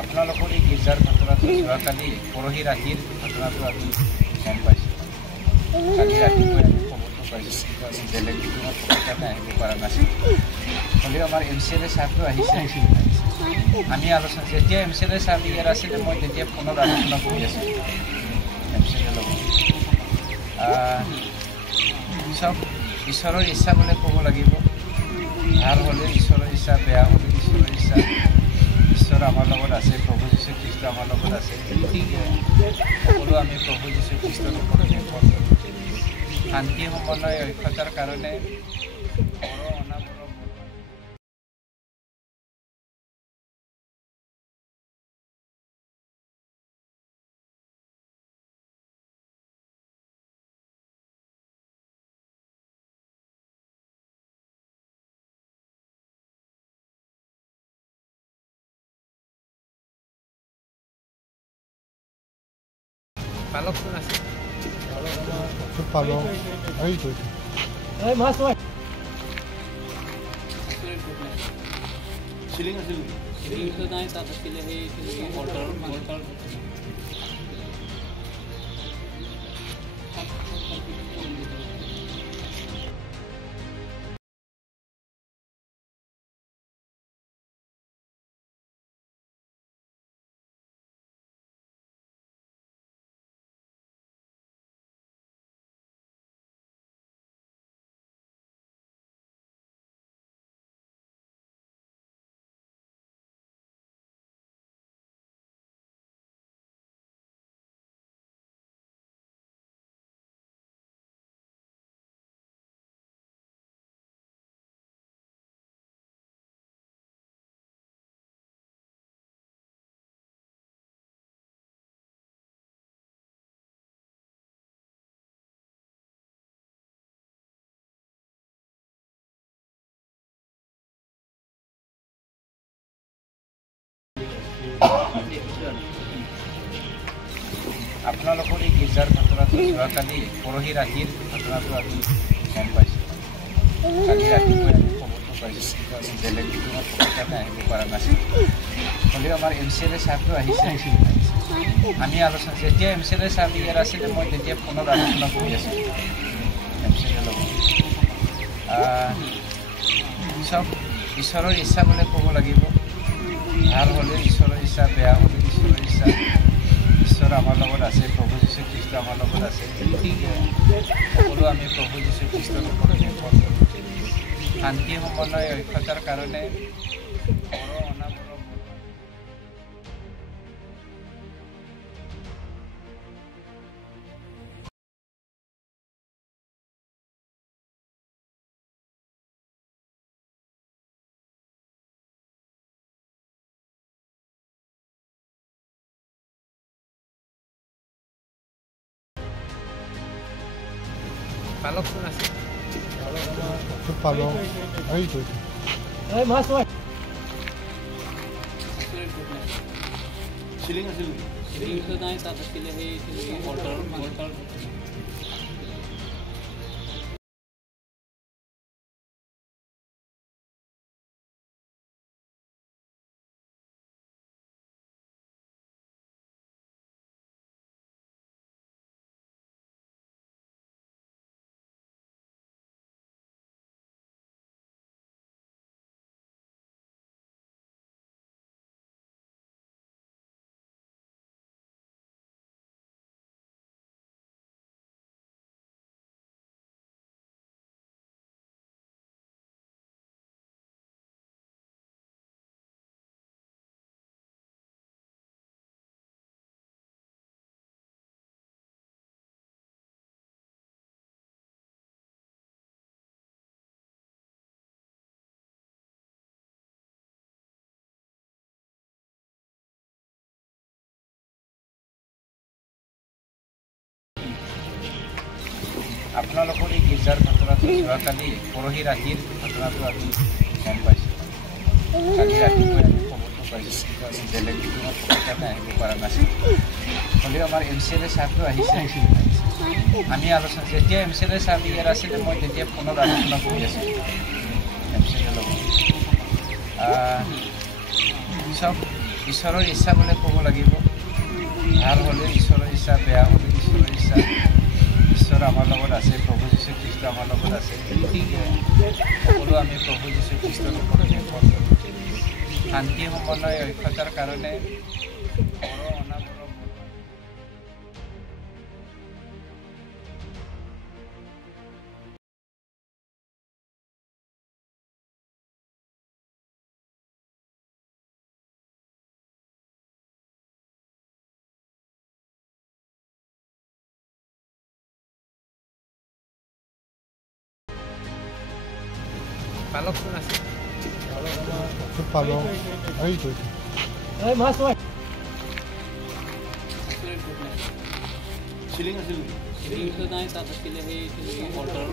আপোনালোকৰ এই গীৰ্জাৰ ঘটনাটো যোৱাকালি পৰহি ৰাতিৰ ঘটনাটো আমি গম পাইছোঁ। কালি ৰাতিপুৱাই আমি খবৰটো পাইছোঁ, কিন্তু আমি বেলেগ মিটিঙত সেইকাৰণে আহিব পৰা নাছিলোঁ। হ'লেও আমাৰ MCLA ছাৰটো আহিছে। আমি আলোচনা যেতিয়া MCLA ছাৰ ইয়াত আছিলে, মই তেতিয়া ফোনত আলোচনা কৰি আছিলোঁ MCLA লগত। চব ঈশ্বৰৰ ইচ্ছা বুলি ক'ব লাগিব। ভাল হ'লে ঈশ্বৰৰ ইচ্ছা, বেয়া হ'লে ঈশ্বৰৰ ইচ্ছা। ঈশ্বৰ আমাৰ লগত আছে, প্ৰভু যীশু খ্ৰীষ্ট আমাৰ লগত আছে। সকলো আমি প্ৰভু যীশু খ্ৰীষ্টৰ ওপৰত নিৰ্ভৰ কৰোঁ। শান্তি সমন্বয় ঐক্যতাৰ কাৰণে পালক কোন আছে? পালক আহিছে। এই মাছ হয়। চিলিং আছিল। চিলিং তো নাই, তাত আছিলে সেই অৰ্ডাৰ। আপোনালোকৰ এই গীৰ্জাৰ ঘটনাটো যোৱাকালি পৰহি ৰাতিৰ ঘটনাটো আমি গম পাইছোঁ। কালি ৰাতিপুৱাই আমি খবৰটো পাইছোঁ, কিন্তু আমি বেলেগ মিটিঙত সেইকাৰণে আহিব পৰা নাছিলোঁ। হ'লেও আমাৰ MCLA ছাৰটো আহিছে। আমি আলোচনা যেতিয়া MCLA ছাৰ ইয়াত আছিলে, মই তেতিয়া ফোনত আলোচনা কৰি আছিলোঁ MCLA লগত। চব ঈশ্বৰৰ ইচ্ছা বুলি ক'ব লাগিব। ভাল হ'লে ঈশ্বৰৰ ইচ্ছা, বেয়া হ'লে ঈশ্বৰৰ ইচ্ছা। ঈশ্বৰ আমাৰ লগত আছে, প্ৰভু যীশু খ্ৰীষ্ট আমাৰ লগত আছে। সকলো আমি প্ৰভু যীশু খ্ৰীষ্টৰ ওপৰত নিৰ্ভৰ কৰোঁ। শান্তি সমন্বয় ঐক্যতাৰ কাৰণে পালক কোন আছে? পালক আহিছে। এই মাছ হয়। চিলিং আছিল। চিলিং তো নাই, তাত আছিলে সেই অৰ্ডাৰ। আপোনালোকৰ এই গীৰ্জাৰ ঘটনাটো যোৱাকালি পৰহি ৰাতিৰ ঘটনাটো আমি গম পাইছোঁ। কালি ৰাতিপুৱাই আমি খবৰটো পাইছোঁ, কিন্তু আমি বেলেগ মিটিঙত সেইকাৰণে আহিব পৰা নাছিলোঁ। হ'লেও আমাৰ MCLA ছাৰটো আহিছে। আমি আলোচনা যেতিয়া MCLA ছাৰ ইয়াত আছিলে, মই তেতিয়া ফোনত আলোচনা কৰি আছিলোঁ MCLA লগত। চব ঈশ্বৰৰ ইচ্ছা বুলি ক'ব লাগিব। ভাল হ'লে ঈশ্বৰৰ ইচ্ছা, বেয়া হ'লে ঈশ্বৰৰ ইচ্ছা। ঈশ্বৰ আমাৰ লগত আছে, প্ৰভু যীশু খ্ৰীষ্ট আমাৰ লগত আছে। সকলো আমি প্ৰভু যীশু খ্ৰীষ্টৰ ওপৰত নিৰ্ভৰ কৰোঁ। শান্তি সমন্বয় ঐক্যতাৰ কাৰণে পালক কোন আছে? পালং এইটো চিলিংটো নাই, তাত আছিলে সেই অল্টাৰ